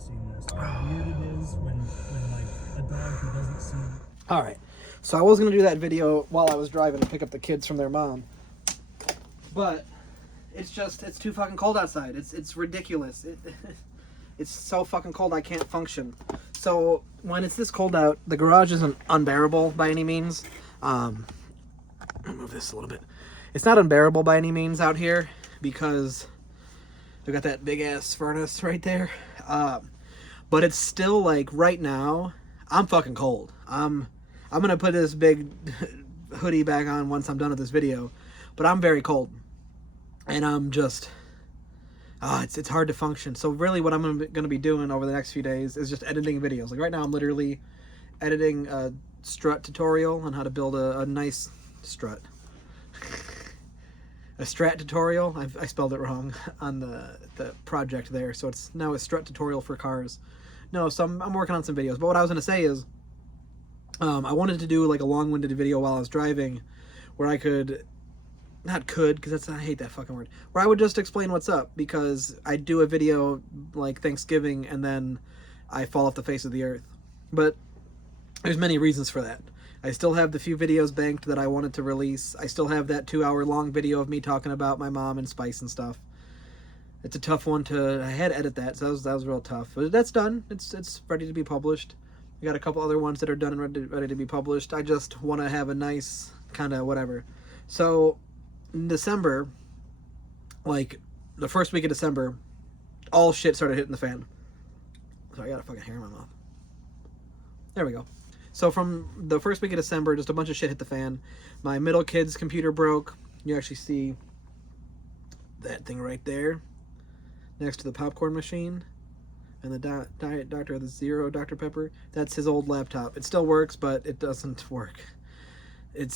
seen this. How weird it is when like a dog who doesn't see. All right, so I was gonna do that video while I was driving to pick up the kids from their mom, but it's too fucking cold outside. It's ridiculous. It's so fucking cold I can't function. So when it's this cold out, the garage isn't unbearable by any means. I'll move this a little bit. It's not unbearable by any means out here because we got that big ass furnace right there. But it's still like right now, I'm fucking cold. I'm gonna put this big hoodie back on once I'm done with this video, but I'm very cold, and I'm just, it's hard to function. So really, what I'm gonna be doing over the next few days is just editing videos. Like right now, I'm literally editing a strut tutorial on how to build a nice strut. A strat tutorial. I spelled it wrong on the project there, so it's now a strut tutorial for cars. No, so I'm working on some videos. But what I was gonna say is, I wanted to do like a long-winded video while I was driving, where I could, because I hate that fucking word, where I would just explain what's up, because I do a video like Thanksgiving and then I fall off the face of the earth. But there's many reasons for that. I still have the few videos banked that I wanted to release. I still have that 2-hour-long video of me talking about my mom and Spice and stuff. It's a tough one to, I had to edit that, so that was real tough. But that's done. It's ready to be published. I got a couple other ones that are done and ready to be published. I just want to have a nice kind of whatever. So in December, like the first week of December, all shit started hitting the fan. So I got a fucking hair in my mouth. There we go. So from the first week of December, just a bunch of shit hit the fan. My middle kid's computer broke. You actually see that thing right there next to the popcorn machine. And the Diet Dr. the Zero Dr. Pepper. That's his old laptop. It still works, but it doesn't work. It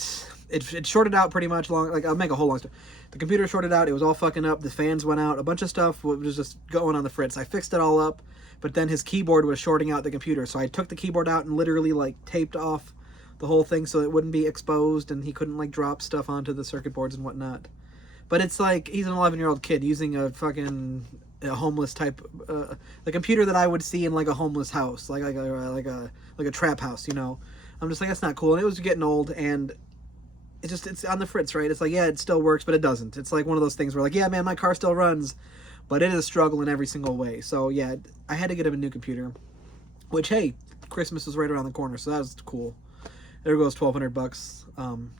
shorted out pretty much like I'll make a whole long story. The computer shorted out. It was all fucking up. The fans went out. A bunch of stuff was just going on the fritz. I fixed it all up, but then his keyboard was shorting out the computer. So I took the keyboard out and literally like taped off the whole thing so it wouldn't be exposed and he couldn't like drop stuff onto the circuit boards and whatnot. But it's like he's an 11-year-old kid using a fucking homeless type, the computer that I would see in like a homeless house, like a trap house, you know. I'm just like, that's not cool. And it was getting old, and it's on the fritz, right? It's like, yeah, it still works, but it doesn't. It's like one of those things where like, yeah, man, my car still runs, but it is a struggle in every single way. So yeah, I had to get him a new computer, which, hey, Christmas is right around the corner, so that was cool. There goes $1,200.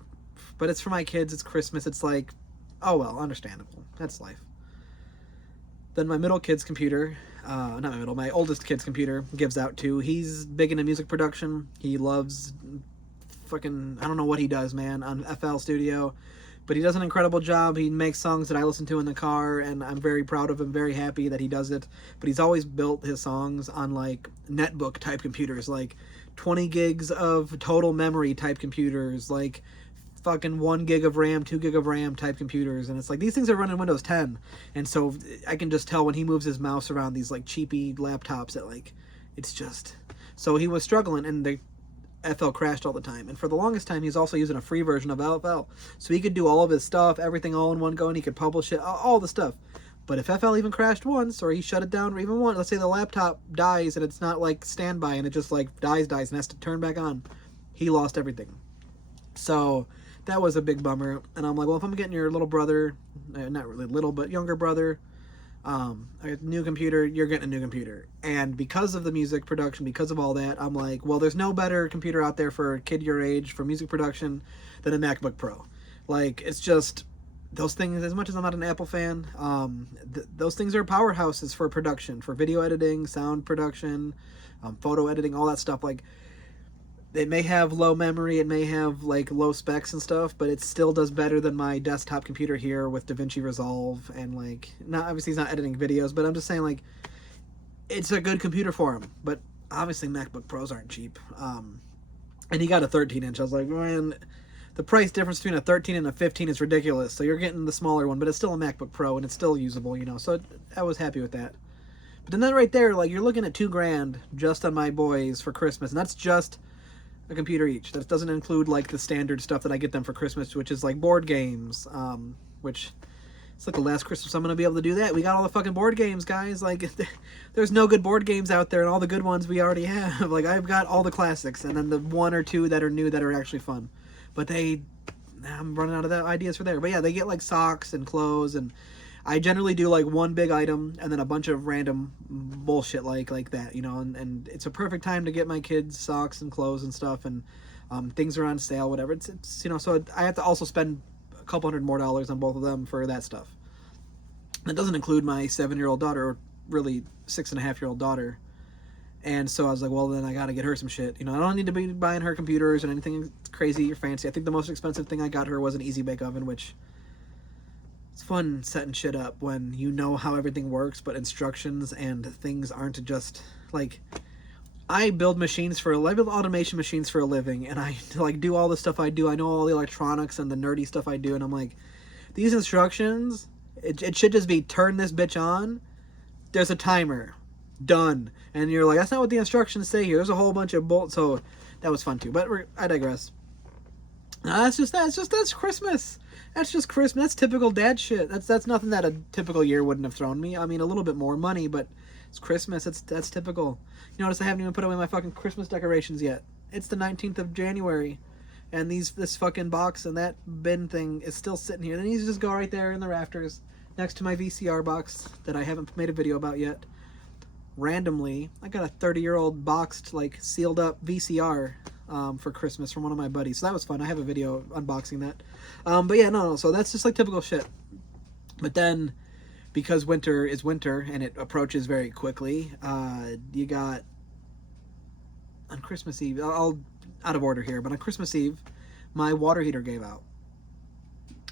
But it's for my kids. It's Christmas. It's like, oh well, understandable. That's life. Then my middle kid's computer, my oldest kid's computer gives out too. He's big into music production. He loves fucking, I don't know what he does, man, on FL Studio. But he does an incredible job. He makes songs that I listen to in the car, and I'm very proud of him, very happy that he does it. But he's always built his songs on like netbook type computers, like 20 gigs of total memory type computers, like fucking 1 gig of RAM, 2 gig of RAM type computers. And it's like, these things are running Windows 10. And so I can just tell when he moves his mouse around these like cheapy laptops that like, it's just, so he was struggling, and the FL crashed all the time. And for the longest time, he's also using a free version of FL. So he could do all of his stuff, everything all in one go, and he could publish it, all the stuff. But if FL even crashed once, or he shut it down, or even one, let's say the laptop dies and it's not like standby and it just like dies and has to turn back on, he lost everything. So that was a big bummer. And I'm like, well, if I'm getting your little brother, not really little, but younger brother, a new computer, you're getting a new computer. And because of the music production, because of all that, I'm like, well, there's no better computer out there for a kid your age for music production than a MacBook Pro. Like, it's just, those things, as much as I'm not an Apple fan, those things are powerhouses for production, for video editing, sound production, photo editing, all that stuff. Like, it may have low memory, it may have like low specs and stuff, but it still does better than my desktop computer here with DaVinci Resolve. And like, not obviously he's not editing videos, but I'm just saying like, it's a good computer for him. But obviously MacBook Pros aren't cheap. And he got a 13-inch. I was like, man, the price difference between a 13 and a 15 is ridiculous. So you're getting the smaller one, but it's still a MacBook Pro and it's still usable, you know. So I was happy with that. But then that right there, like, you're looking at $2,000 just on my boys for Christmas, and that's just a computer each. That doesn't include like the standard stuff that I get them for Christmas, which is like board games, which It's like the last Christmas I'm gonna be able to do that. We got all the fucking board games, guys. Like, there's no good board games out there, and all the good ones we already have. Like, I've got all the classics, and then the one or two that are new that are actually fun. But I'm running out of ideas for there. But yeah, they get like socks and clothes, and I generally do like one big item and then a bunch of random bullshit like that, you know. And it's a perfect time to get my kids socks and clothes and stuff, and things are on sale, whatever. It's you know, so I have to also spend a couple $100 more on both of them for that stuff. That doesn't include my 7-year-old daughter, or really 6.5-year-old daughter. And so I was like, well, then I gotta get her some shit. You know, I don't need to be buying her computers and anything crazy or fancy. I think the most expensive thing I got her was an Easy Bake Oven, which it's fun setting shit up when you know how everything works, but instructions and things aren't just like. I build automation machines for a living, and I like do all the stuff I do. I know all the electronics and the nerdy stuff I do, and I'm like, these instructions. It should just be turn this bitch on. There's a timer. Done. And you're like, that's not what the instructions say here. There's a whole bunch of bolts. So that was fun too. But I digress. That's Christmas. That's just Christmas. That's typical dad shit. That's nothing that a typical year wouldn't have thrown me. I mean, a little bit more money, but it's Christmas. That's typical. You notice I haven't even put away my fucking Christmas decorations yet. It's the 19th of January. And this fucking box and that bin thing is still sitting here. It needs to just go right there in the rafters next to my VCR box that I haven't made a video about yet. Randomly, I got a 30-year-old boxed, like, sealed up VCR for Christmas from one of my buddies. So that was fun. I have a video unboxing that. But yeah, no. So that's just like typical shit. But then, because winter is winter and it approaches very quickly, you got on Christmas Eve. I'll out of order here, but on Christmas Eve, my water heater gave out.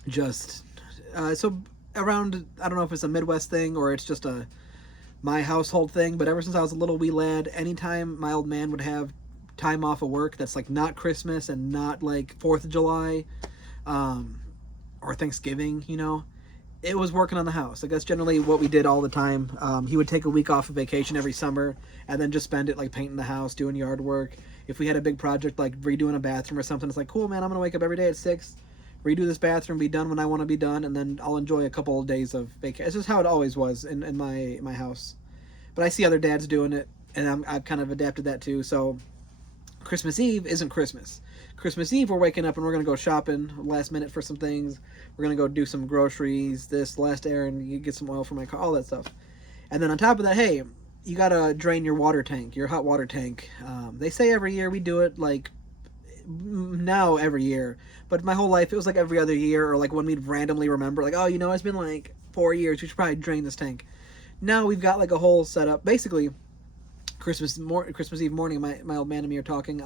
Just so around, I don't know if it's a Midwest thing or it's just my household thing, but ever since I was a little wee lad, anytime my old man would have time off of work that's like not Christmas and not like 4th of July or Thanksgiving, you know, it was working on the house. Like, that's generally what we did all the time. He would take a week off of vacation every summer and then just spend it like painting the house, doing yard work. If we had a big project like redoing a bathroom or something, it's like, cool, man, I'm gonna wake up every day at 6, redo this bathroom, be done when I want to be done, and then I'll enjoy a couple of days of vacation. It's just how it always was in my house. But I see other dads doing it, and I've kind of adapted that too. So Christmas Eve isn't Christmas. Christmas Eve, we're waking up and we're gonna go shopping last minute for some things. We're gonna go do some groceries, this last errand, you get some oil for my car, all that stuff. And then on top of that, hey, you gotta drain your water tank, your hot water tank. They say every year, we do it like now every year, but my whole life it was like every other year, or like when we'd randomly remember, like, oh, you know, it's been like 4 years, we should probably drain this tank. Now we've got like a whole setup. Basically, Christmas Eve morning, my old man and me are talking.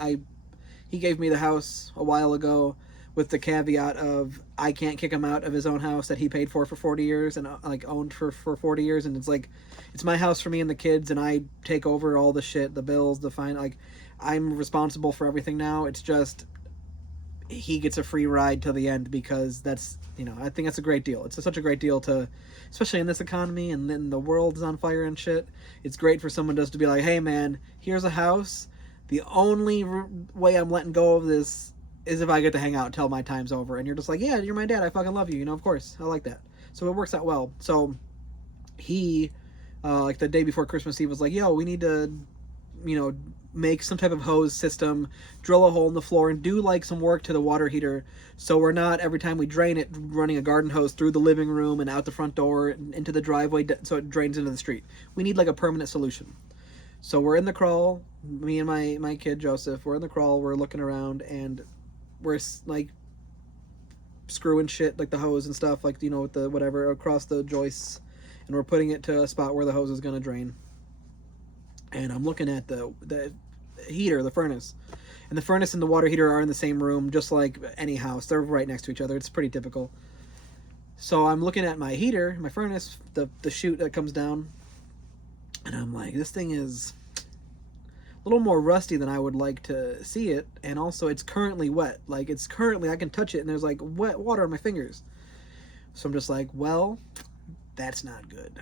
He gave me the house a while ago with the caveat of I can't kick him out of his own house that he paid for 40 years and like owned for 40 years, and it's like it's my house for me and the kids, and I take over all the shit, the bills, the fine, like I'm responsible for everything now. It's just he gets a free ride till the end because that's, you know, I think that's a great deal. It's such a great deal to, especially in this economy and then the world is on fire and shit. It's great for someone just to be like, hey man, here's a house. The only way I'm letting go of this is if I get to hang out until my time's over. And you're just like, yeah, you're my dad. I fucking love you. You know, of course. I like that. So it works out well. So he, like the day before Christmas Eve was like, yo, we need to, you know, make some type of hose system, drill a hole in the floor, and do like some work to the water heater so we're not, every time we drain it, running a garden hose through the living room and out the front door and into the driveway so it drains into the street. We need like a permanent solution. So we're in the crawl, me and my kid Joseph, we're in the crawl, we're looking around, and we're like screwing shit like the hose and stuff, like, you know, with the whatever across the joists, and we're putting it to a spot where the hose is going to drain. And I'm looking at the heater, the furnace, and the furnace and the water heater are in the same room, just like any house. They're right next to each other. It's pretty typical. So I'm looking at my heater, my furnace, the chute that comes down, and I'm like, this thing is a little more rusty than I would like to see it, and also it's currently wet. Like, it's currently, I can touch it and there's like wet water on my fingers. So I'm just like, well, that's not good.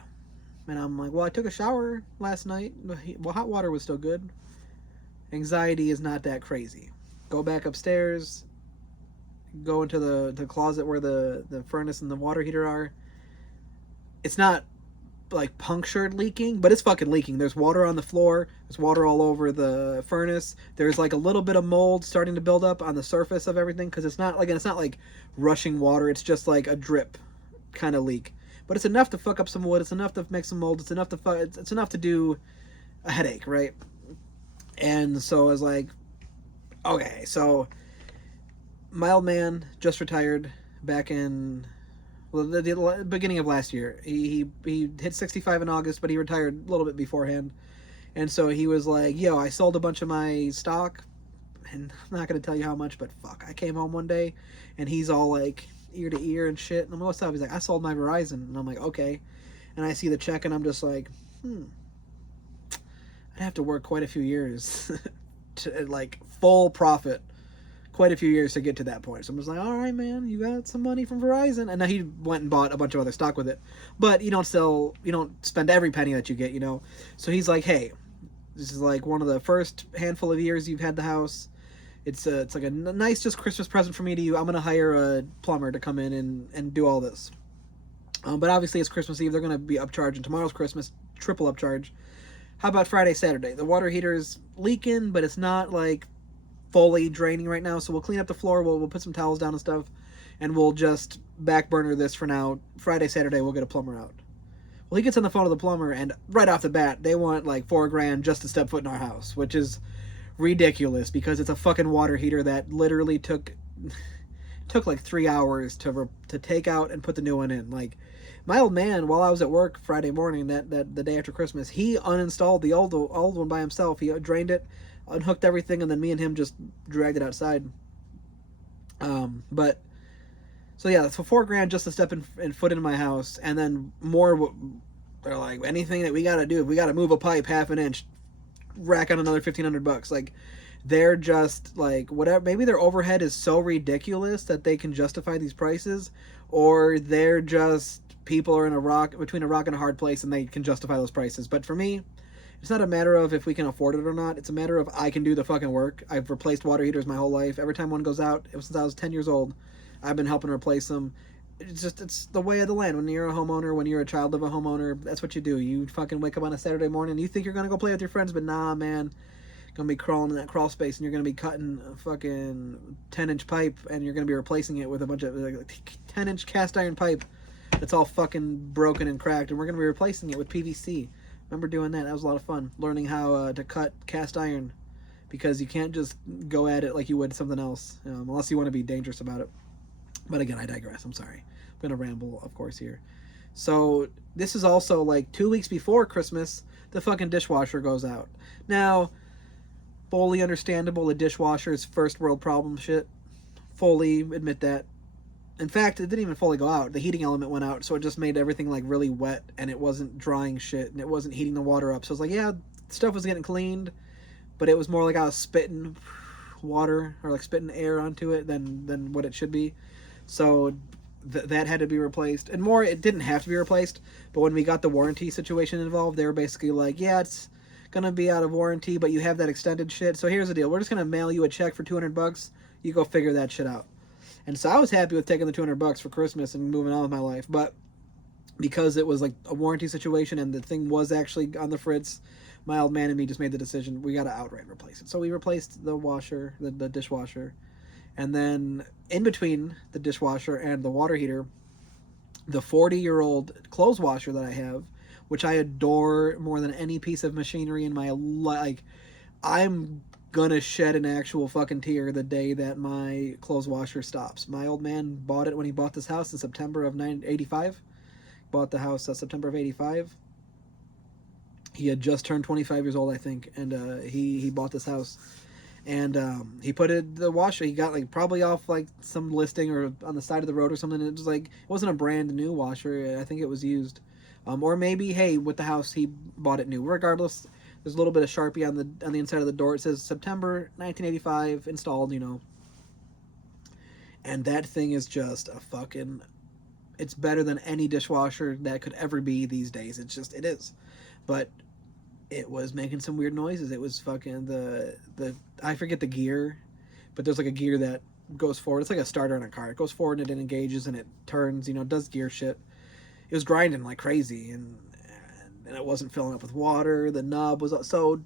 And I'm like, well, I took a shower last night. Well, hot water was still good. Anxiety is not that crazy. Go back upstairs, go into the closet where the furnace and the water heater are, it's not like punctured leaking, but it's fucking leaking. There's water on the floor. There's water all over the furnace. There's like a little bit of mold starting to build up on the surface of everything because it's not like rushing water. It's just like a drip kind of leak. But it's enough to fuck up some wood. It's enough to make some mold. It's enough to it's enough to do a headache, right? And so I was like, okay, so my old man just retired back in the beginning of last year. He hit 65 in August, but he retired a little bit beforehand. And so he was like, yo, I sold a bunch of my stock, and I'm not going to tell you how much, but fuck. I came home one day, and he's all like ear to ear and shit. And I'm like, what's up? He's like, I sold my Verizon. And I'm like, okay. And I see the check, and I'm just like, I'd have to work quite a few years to, like, full profit, quite a few years to get to that point. So I'm just like, all right, man, you got some money from Verizon. And now he went and bought a bunch of other stock with it. But you don't spend every penny that you get, you know? So he's like, hey, this is like one of the first handful of years you've had the house. It's like a nice just Christmas present for me to you. I'm going to hire a plumber to come in and do all this. But obviously it's Christmas Eve. They're going to be upcharging. Tomorrow's Christmas, triple upcharge. How about Friday, Saturday? The water heater's leaking, but it's not like fully draining right now. So we'll clean up the floor. We'll put some towels down and stuff. And we'll just back burner this for now. Friday, Saturday, we'll get a plumber out. Well, he gets on the phone with the plumber, and right off the bat, they want like $4,000 just to step foot in our house, which is ridiculous because it's a fucking water heater that literally took like 3 hours to take out and put the new one in. Like, my old man, while I was at work Friday morning, that the day after Christmas, he uninstalled the old one by himself. He drained it, unhooked everything, and then me and him just dragged it outside. But so yeah, so $4,000 just to step in foot into my house, and then more. They're like, anything that we gotta do, if we gotta move a pipe half an inch, rack on another $1,500. Like, they're just like, whatever. Maybe their overhead is so ridiculous that they can justify these prices, or they're just people are between a rock and a hard place and they can justify those prices. But for me, it's not a matter of if we can afford it or not. It's a matter of I can do the fucking work. I've replaced water heaters my whole life. Every time one goes out, since I was 10 years old, I've been helping replace them. It's the way of the land. When you're a homeowner, when you're a child of a homeowner, that's what you do. You fucking wake up on a Saturday morning, you think you're gonna go play with your friends, but nah, man. Gonna be crawling in that crawl space, and you're gonna be cutting a fucking 10-inch pipe, and you're gonna be replacing it with a bunch of like 10-inch cast iron pipe that's all fucking broken and cracked, and we're gonna be replacing it with PVC. Remember doing that? That was a lot of fun. Learning how to cut cast iron, because you can't just go at it like you would something else, unless you want to be dangerous about it. But again, I digress. I'm sorry. I'm gonna ramble, of course, here. So this is also like 2 weeks before Christmas. The fucking dishwasher goes out. Now, fully understandable. The dishwasher's first world problem shit. Fully admit that. In fact, it didn't even fully go out. The heating element went out, so it just made everything like really wet, and it wasn't drying shit, and it wasn't heating the water up. So it's like, yeah, stuff was getting cleaned, but it was more like I was spitting water or like spitting air onto it than what it should be. So that had to be replaced. And more, it didn't have to be replaced, but when we got the warranty situation involved, they were basically like, yeah, it's gonna be out of warranty, but you have that extended shit. So here's the deal: we're just gonna mail you a check for $200. You go figure that shit out. And so I was happy with taking the $200 for Christmas and moving on with my life. But because it was like a warranty situation and the thing was actually on the fritz, my old man and me just made the decision we got to outright replace it. So we replaced the washer, the dishwasher, and then in between the dishwasher and the water heater, the 40-year-old clothes washer that I have, which I adore more than any piece of machinery in my life. Like, I'm gonna shed an actual fucking tear the day that my clothes washer stops. My old man bought it when he bought this house in September of 85. Bought the house September of 85. He had just turned 25 years old, I think, and he bought this house. And he put the washer, he got like probably off like some listing or on the side of the road or something. It was like, it wasn't a brand new washer. I think it was used. Or maybe, hey, with the house, he bought it new. Regardless, there's a little bit of Sharpie on the inside of the door. It says September 1985 installed, And that thing is just a fucking, it's better than any dishwasher that could ever be these days. It is. But it was making some weird noises. It was fucking I forget the gear, but there's like a gear that goes forward. It's like a starter on a car. It goes forward and it engages and it turns, does gear shit. it was grinding like crazy, and it wasn't filling up with water. The knob was so.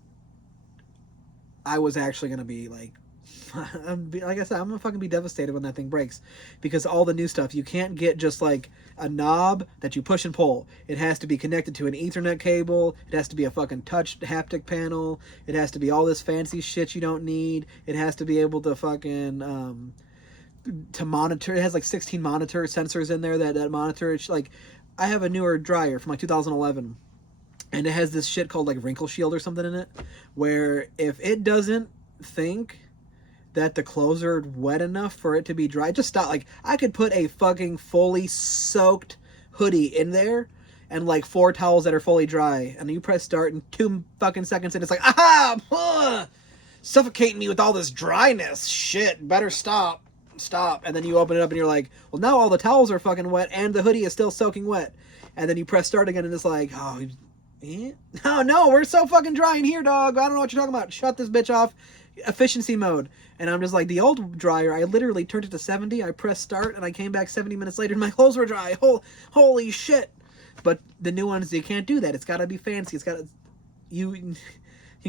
I was actually gonna be like, like I said, I'm gonna fucking be devastated when that thing breaks, because all the new stuff you can't get just like a knob that you push and pull. It has to be connected to an Ethernet cable. It has to be a fucking touch haptic panel. It has to be all this fancy shit you don't need. It has to be able to fucking to monitor. It has like 16 monitor sensors in there that monitor it. Like, I have a newer dryer from like 2011, and it has this shit called like wrinkle shield or something in it, where if it doesn't think that the clothes are wet enough for it to be dry, just stop. Like, I could put a fucking fully soaked hoodie in there and like 4 towels that are fully dry, and you press start in 2 fucking seconds and it's like, aha, suffocating me with all this dryness, shit, better stop. And then you open it up and you're like, well, now all the towels are fucking wet and the hoodie is still soaking wet. And then you press start again and it's like, oh, no, we're so fucking dry in here, dog. I don't know what you're talking about. Shut this bitch off. Efficiency mode. And I'm just like, the old dryer, I literally turned it to 70. I pressed start and I came back 70 minutes later and my clothes were dry. Holy shit. But the new ones, you can't do that. It's got to be fancy. It's got to, you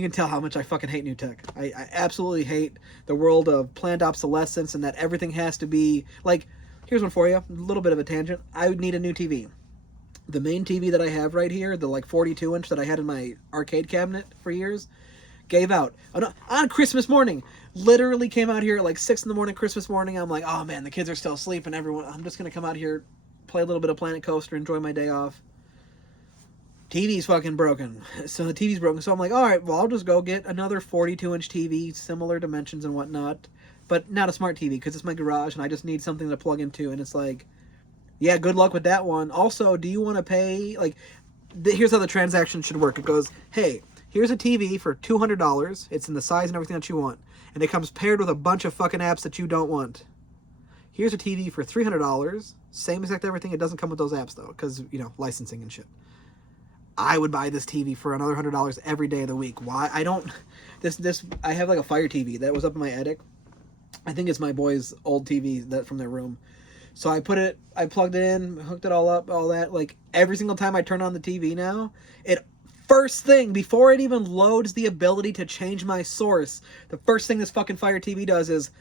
can tell how much I fucking hate new tech. I absolutely hate the world of planned obsolescence and that everything has to be like, here's one for you. A little bit of a tangent. I would need a new TV. The main TV that I have right here, the like 42-inch that I had in my arcade cabinet for years, gave out on Christmas morning. Literally came out here at like 6 in the morning, Christmas morning. I'm like, oh man, the kids are still asleep and everyone, I'm just going to come out here, play a little bit of Planet Coaster, enjoy my day off. TV's fucking broken. So the TV's broken. So I'm like, all right, well, I'll just go get another 42-inch TV, similar dimensions and whatnot, but not a smart TV because it's my garage and I just need something to plug into. And it's like, yeah, good luck with that one. Also, do you want to pay, like, here's how the transaction should work. It goes, hey, here's a TV for $200. It's in the size and everything that you want. And it comes paired with a bunch of fucking apps that you don't want. Here's a TV for $300. Same exact everything. It doesn't come with those apps, though, because, you know, licensing and shit. I would buy this TV for another $100 every day of the week. Why? I don't... I have, like, a Fire TV that was up in my attic. I think it's my boys' old TV that from their room. So I plugged it in, hooked it all up, all that. Like, every single time I turn on the TV now, first thing, before it even loads the ability to change my source, the first thing this fucking Fire TV does is,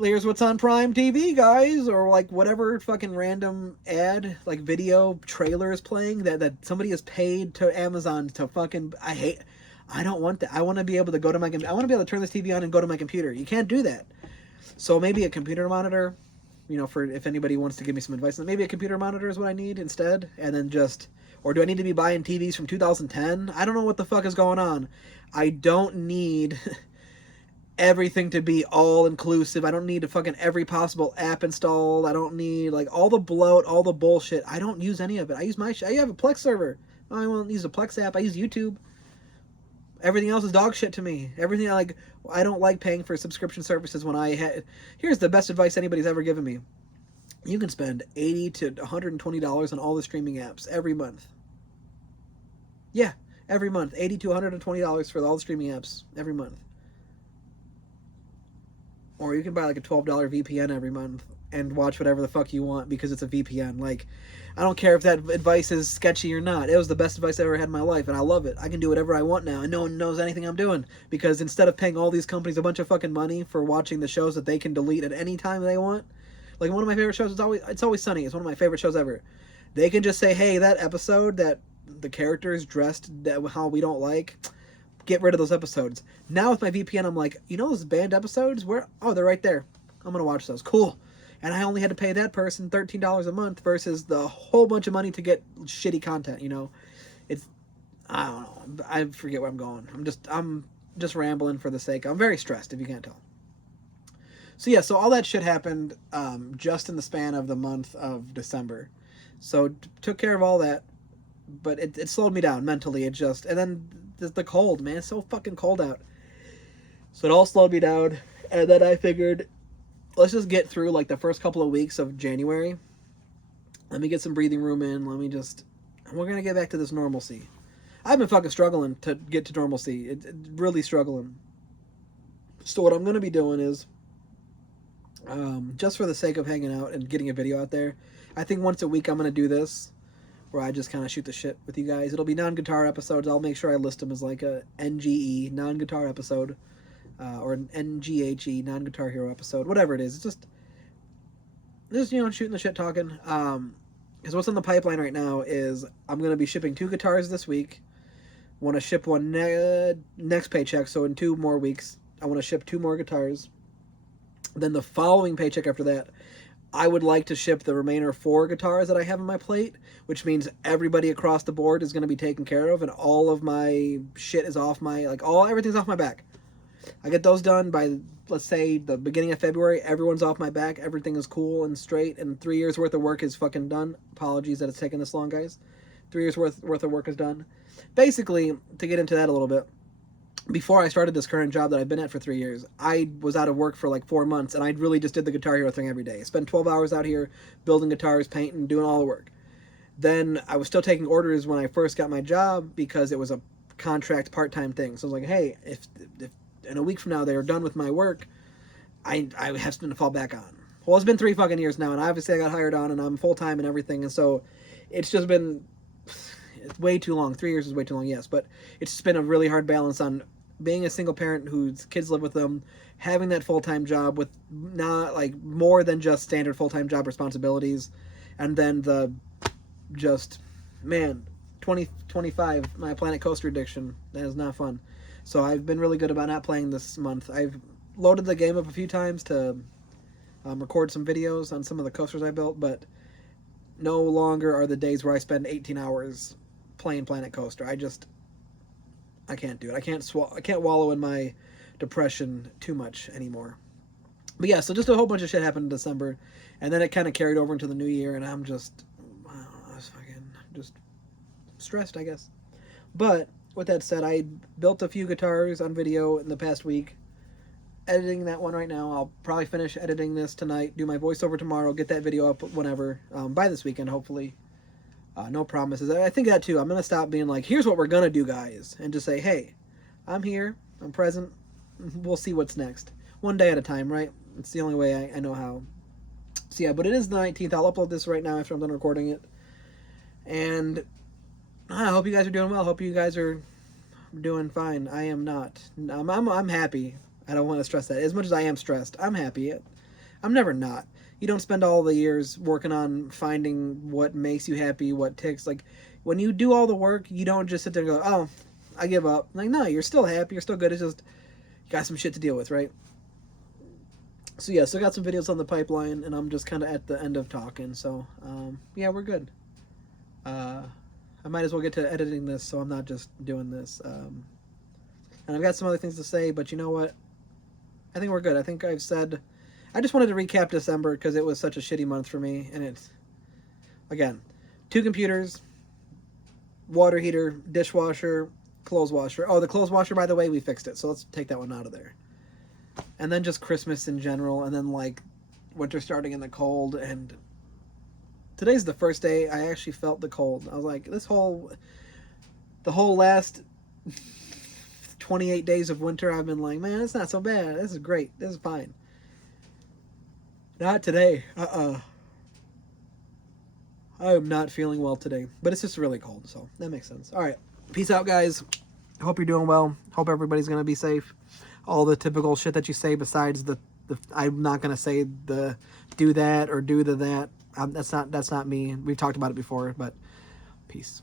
here's what's on Prime TV, guys, or like whatever fucking random ad, like video trailer is playing that somebody has paid to Amazon to fucking, I don't want that. I want to be able to go to my, I want to be able to turn this TV on and go to my computer. You can't do that. So maybe a computer monitor, you know, for if anybody wants to give me some advice, maybe a computer monitor is what I need instead, and then just, or do I need to be buying TVs from 2010? I don't know what the fuck is going on. I don't need everything to be all inclusive. I don't need fucking every possible app installed. I don't need like all the bloat, all the bullshit. I don't use any of it. I use I have a Plex server. I won't use a Plex app. I use YouTube. Everything else is dog shit to me. Everything I don't like paying for subscription services when here's the best advice anybody's ever given me. You can spend $80 to $120 on all the streaming apps every month. Yeah, every month. $80 to $120 for all the streaming apps every month. Or you can buy like a $12 VPN every month and watch whatever the fuck you want because it's a VPN. Like, I don't care if that advice is sketchy or not. It was the best advice I ever had in my life, and I love it. I can do whatever I want now, and no one knows anything I'm doing. Because instead of paying all these companies a bunch of fucking money for watching the shows that they can delete at any time they want, like one of my favorite shows is It's Always Sunny. It's one of my favorite shows ever. They can just say, hey, that episode that the characters dressed how we don't like, get rid of those episodes. Now with my VPN, I'm like, you know those banned episodes? They're right there. I'm going to watch those. Cool. And I only had to pay that person $13 a month versus the whole bunch of money to get shitty content, you know? I don't know. I forget where I'm going. I'm just rambling for the sake. I'm very stressed, if you can't tell. So yeah, so all that shit happened just in the span of the month of December. So took care of all that, but it slowed me down mentally. And then the cold, man. It's so fucking cold out. So it all slowed me down. And then I figured, let's just get through like the first couple of weeks of January. Let me get some breathing room in. We're going to get back to this normalcy. I've been fucking struggling to get to normalcy. It's really struggling. So what I'm going to be doing is, just for the sake of hanging out and getting a video out there, I think once a week I'm going to do this. where I just kind of shoot the shit with you guys. It'll be non-guitar episodes. I'll make sure I list them as like a NGE, non-guitar episode, or an NGHE, non-guitar hero episode, whatever it is. It's just shooting the shit, talking. Because what's in the pipeline right now is I'm going to be shipping 2 guitars this week. Want to ship one next paycheck, so in 2 more weeks, I want to ship 2 more guitars. Then the following paycheck after that, I would like to ship the remainder 4 guitars that I have on my plate, which means everybody across the board is going to be taken care of, and all of my shit is off my, everything's off my back. I get those done by, let's say, the beginning of February. Everyone's off my back. Everything is cool and straight, and 3 years worth of work is fucking done. Apologies that it's taken this long, guys. 3 years worth of work is done. Basically, to get into that a little bit, before I started this current job that I've been at for 3 years, I was out of work for like 4 months, and I really just did the Guitar Hero thing every day. I spent 12 hours out here building guitars, painting, doing all the work. Then I was still taking orders when I first got my job because it was a contract part-time thing. So I was like, hey, if in a week from now they're done with my work, I have something to fall back on. Well, it's been 3 fucking years now, and obviously I got hired on, and I'm full-time and everything, and so it's just been... It's way too long. 3 years is way too long, yes. But it's just been a really hard balance on being a single parent whose kids live with them, having that full-time job with not, like, more than just standard full-time job responsibilities, and then the just, man, 2025, my Planet Coaster addiction. That is not fun. So I've been really good about not playing this month. I've loaded the game up a few times to record some videos on some of the coasters I built, but no longer are the days where I spend 18 hours playing Planet Coaster. I can't do it. I can't wallow in my depression too much anymore. But yeah, so just a whole bunch of shit happened in December, and then it kind of carried over into the new year, and I'm just, I was fucking just stressed, I guess. But with that said, I built a few guitars on video in the past week. Editing that one right now. I'll probably finish editing this tonight, do my voiceover tomorrow, get that video up whenever, by this weekend, hopefully. No promises. I think that too. I'm going to stop being like, here's what we're going to do, guys. And just say, hey, I'm here. I'm present. We'll see what's next. One day at a time, right? It's the only way I know how. So yeah, but it is the 19th. I'll upload this right now after I'm done recording it. And I hope you guys are doing well. Hope you guys are doing fine. I am not. I'm happy. I don't want to stress that. As much as I am stressed, I'm happy. I'm never not. You don't spend all the years working on finding what makes you happy, what ticks. Like, when you do all the work, you don't just sit there and go, oh, I give up. Like, no, you're still happy. You're still good. It's just, you got some shit to deal with, right? So, yeah, still got some videos on the pipeline, and I'm just kind of at the end of talking. So, yeah, we're good. I might as well get to editing this so I'm not just doing this. And I've got some other things to say, but you know what? I think we're good. I think I've said... I just wanted to recap December because it was such a shitty month for me. And it's, again, 2 computers, water heater, dishwasher, clothes washer. Oh, the clothes washer, by the way, we fixed it. So let's take that one out of there. And then just Christmas in general. And then, like, winter starting in the cold. And today's the first day I actually felt the cold. I was like, the whole last 28 days of winter, I've been like, man, it's not so bad. This is great. This is fine. Not today. I am not feeling well today. But it's just really cold, so that makes sense. All right. Peace out, guys. Hope you're doing well. Hope everybody's going to be safe. All the typical shit that you say besides the I'm not going to say the do that or do the that. That's not me. We've talked about it before, but peace.